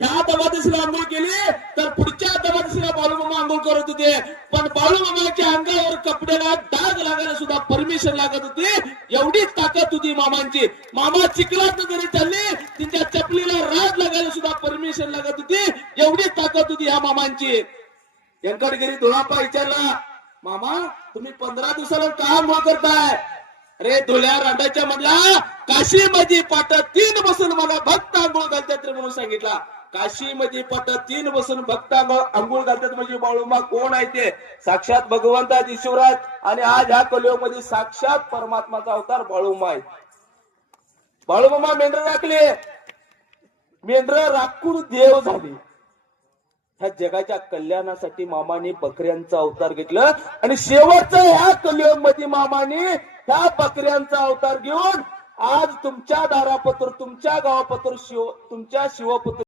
ह्या दबादशीला आंघोळ केली तर पुढच्या दबादशीला बाळूमामा आंघोळ करत होते, पण बाळूमामाच्या अंगावर कपड्याला डाग लागायला सुद्धा परमिशन लागत होती. एवढी ताकद होती मामांची. मामा चिखलात जरी चालली तिच्या चपलीला राज लागायला सुद्धा परमिशन लागत होती. एवढी ताकद होती ह्या मामांची. व्यंकटगिरी धुळापा विचारला, मामा तुम्ही 15 दिवसाला का आंघोळ करताय? अरे धुळ्या रांडाच्या मधला काशीमध्ये पाट 3 बसून मला भक्त आंघोळ घालतात म्हणून सांगितला. काशीमध्ये पाट 3 बसून भक्त आंघोळ घालतात म्हणजे बाळूमा कोण आहे ते? साक्षात भगवंत ईश्वराज. आणि आज ह्या कलियुगामध्ये साक्षात परमात्माचा अवतार बाळूमा आहे. बाळूमामा मेंढर राखले, मेंढर राखून देव झाले. ह्या जगाच्या कल्याणासाठी मामाने बकऱ्यांचा अवतार घेतलं आणि शेवटचा ह्या कलियुगामध्ये मामाने ह्या बकऱ्यांचा अवतार घेऊन आज तुमच्या दारापत्र, तुमच्या गावापत्र, तुमच्या शिवपुत्र